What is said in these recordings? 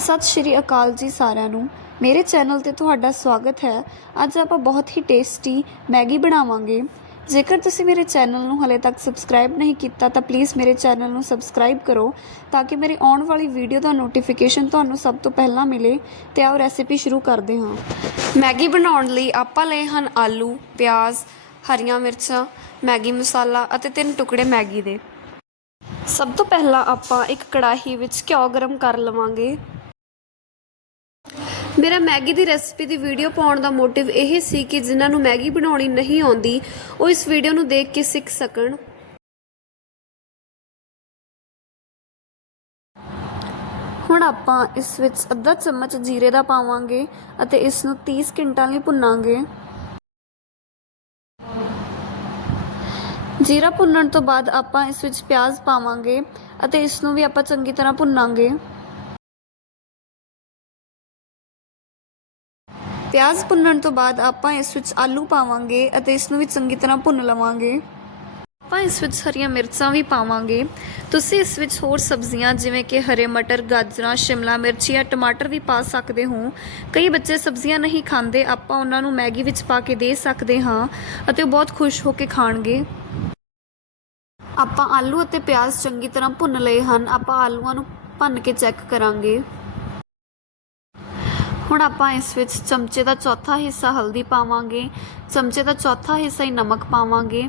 ਸਤਿ ਸ਼੍ਰੀ ਅਕਾਲ ਜੀ ਸਾਰਿਆਂ ਨੂੰ। ਮੇਰੇ ਚੈਨਲ ਤੇ ਤੁਹਾਡਾ ਸਵਾਗਤ ਹੈ। ਅੱਜ ਆਪਾਂ ਬਹੁਤ ਹੀ ਟੇਸਟੀ ਮੈਗੀ ਬਣਾਵਾਂਗੇ। ਜੇਕਰ ਤੁਸੀਂ ਮੇਰੇ ਚੈਨਲ ਨੂੰ ਹਲੇ ਤੱਕ ਸਬਸਕ੍ਰਾਈਬ ਨਹੀਂ ਕੀਤਾ, ਤਾਂ ਪਲੀਜ਼ ਮੇਰੇ ਚੈਨਲ ਨੂੰ ਸਬਸਕ੍ਰਾਈਬ ਕਰੋ ਤਾਂ ਕਿ ਮੇਰੀ ਆਉਣ ਵਾਲੀ ਵੀਡੀਓ ਦਾ ਨੋਟੀਫਿਕੇਸ਼ਨ ਤੁਹਾਨੂੰ ਸਭ ਤੋਂ ਪਹਿਲਾਂ ਮਿਲੇ ਤੇ ਆਓ ਰੈਸਿਪੀ ਸ਼ੁਰੂ ਕਰਦੇ ਹਾਂ। ਮੈਗੀ ਬਣਾਉਣ ਲਈ ਆਪਾਂ ਲਏ ਹਨ ਆਲੂ, ਪਿਆਜ਼, ਹਰੀਆਂ ਮਿਰਚਾਂ, ਮੈਗੀ ਮਸਾਲਾ ਅਤੇ ਤਿੰਨ ਟੁਕੜੇ ਮੈਗੀ ਦੇ। ਸਭ ਤੋਂ ਪਹਿਲਾਂ ਆਪਾਂ ਇੱਕ ਕੜਾਹੀ ਵਿੱਚ ਘਿਓ ਗਰਮ ਕਰ ਲਵਾਂਗੇ। ਮੇਰਾ ਮੈਗੀ ਦੀ ਰੈਸਪੀ ਦੀ ਵੀਡੀਓ ਪਾਉਣ ਦਾ ਮੋਟਿਵ ਇਹ ਸੀ ਕਿ ਜਿਨ੍ਹਾਂ ਨੂੰ ਮੈਗੀ ਬਣਾਉਣੀ ਨਹੀਂ ਆਉਂਦੀ, ਉਹ ਇਸ ਵੀਡੀਓ ਨੂੰ ਦੇਖ ਕੇ ਸਿੱਖ ਸਕਣ। ਹੁਣ ਆਪਾਂ ਇਸ ਵਿੱਚ ਅੱਧਾ ਚਮਚ ਜੀਰੇ ਦਾ ਪਾਵਾਂਗੇ ਅਤੇ ਇਸ ਨੂੰ 30 ਸਕਿੰਟਾਂ ਲਈ ਭੁੰਨਾਂਗੇ। ਜੀਰਾ ਭੁੰਨਣ ਤੋਂ ਬਾਅਦ ਆਪਾਂ ਇਸ ਵਿੱਚ ਪਿਆਜ਼ ਪਾਵਾਂਗੇ ਅਤੇ ਇਸ ਨੂੰ ਵੀ ਆਪਾਂ ਚੰਗੀ ਤਰ੍ਹਾਂ ਭੁੰਨਾਂਗੇ। ਪਿਆਜ਼ ਭੁੰਨਣ ਤੋਂ ਬਾਅਦ ਆਪਾਂ ਇਸ ਵਿੱਚ ਆਲੂ ਪਾਵਾਂਗੇ ਅਤੇ ਇਸ ਨੂੰ ਵੀ ਚੰਗੀ ਤਰ੍ਹਾਂ ਭੁੰਨ ਲਵਾਂਗੇ। ਆਪਾਂ ਇਸ ਵਿੱਚ ਹਰੀਆਂ ਮਿਰਚਾਂ ਵੀ ਪਾਵਾਂਗੇ। ਤੁਸੀਂ ਇਸ ਵਿੱਚ ਹੋਰ ਸਬਜ਼ੀਆਂ ਜਿਵੇਂ ਕਿ ਹਰੇ ਮਟਰ, ਗਾਜਰਾਂ, ਸ਼ਿਮਲਾ ਮਿਰਚ ਜਾਂ ਟਮਾਟਰ ਵੀ ਪਾ ਸਕਦੇ ਹੋ। ਕਈ ਬੱਚੇ ਸਬਜ਼ੀਆਂ ਨਹੀਂ ਖਾਂਦੇ, ਆਪਾਂ ਉਹਨਾਂ ਨੂੰ ਮੈਗੀ ਵਿੱਚ ਪਾ ਕੇ ਦੇ ਸਕਦੇ ਹਾਂ ਅਤੇ ਉਹ ਬਹੁਤ ਖੁਸ਼ ਹੋ ਕੇ ਖਾਣਗੇ। ਆਪਾਂ ਆਲੂ ਅਤੇ ਪਿਆਜ਼ ਚੰਗੀ ਤਰ੍ਹਾਂ ਭੁੰਨ ਲਏ ਹਨ। ਆਪਾਂ ਆਲੂਆਂ ਨੂੰ ਭੰਨ ਕੇ ਚੈੱਕ ਕਰਾਂਗੇ। ਹੁਣ ਆਪਾਂ ਇਸ ਵਿੱਚ ਚਮਚੇ ਦਾ ਚੌਥਾ ਹਿੱਸਾ ਹਲਦੀ ਪਾਵਾਂਗੇ, ਚਮਚੇ ਦਾ ਚੌਥਾ ਹਿੱਸਾ ਹੀ ਨਮਕ ਪਾਵਾਂਗੇ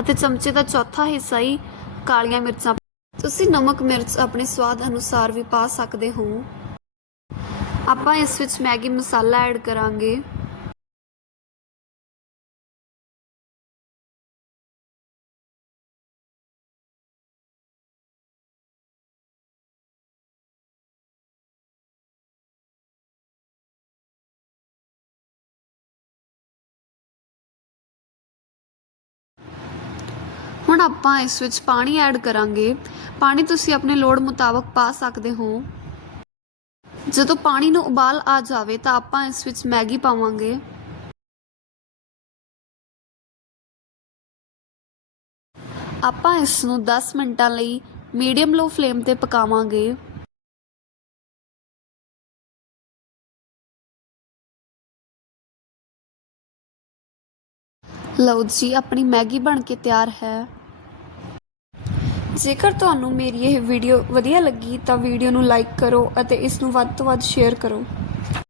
ਅਤੇ ਚਮਚੇ ਦਾ ਚੌਥਾ ਹਿੱਸਾ ਹੀ ਕਾਲੀਆਂ ਮਿਰਚਾਂ ਤੁਸੀਂ ਨਮਕ ਮਿਰਚ ਆਪਣੇ ਸਵਾਦ ਅਨੁਸਾਰ ਵੀ ਪਾ ਸਕਦੇ ਹੋ। ਆਪਾਂ ਇਸ ਵਿੱਚ ਮੈਗੀ ਮਸਾਲਾ ਐਡ ਕਰਾਂਗੇ। ਹੁਣ ਆਪਾਂ ਇਸ ਵਿੱਚ ਪਾਣੀ ਐਡ ਕਰਾਂਗੇ। ਪਾਣੀ ਤੁਸੀਂ ਆਪਣੇ ਲੋੜ ਮੁਤਾਬਕ ਪਾ ਸਕਦੇ ਹੋ। ਜਦੋਂ ਪਾਣੀ ਨੂੰ ਉਬਾਲ ਆ ਜਾਵੇ ਤਾਂ ਆਪਾਂ ਇਸ ਵਿੱਚ ਮੈਗੀ ਪਾਵਾਂਗੇ। ਆਪਾਂ ਇਸ ਨੂੰ 10 ਮਿੰਟਾਂ ਲਈ ਮੀਡੀਅਮ ਲੋ ਫਲੇਮ ਤੇ ਪਕਾਵਾਂਗੇ। ਲਓ ਜੀ, ਆਪਣੀ ਮੈਗੀ ਬਣ ਕੇ ਤਿਆਰ ਹੈ। ਜੇਕਰ ਤੁਹਾਨੂੰ ਮੇਰੀ ਇਹ ਵੀਡੀਓ ਵਧੀਆ ਲੱਗੀ ਤਾਂ ਵੀਡੀਓ ਨੂੰ ਲਾਈਕ ਕਰੋ ਅਤੇ ਇਸ ਨੂੰ ਵੱਧ ਤੋਂ ਵੱਧ ਸ਼ੇਅਰ ਕਰੋ।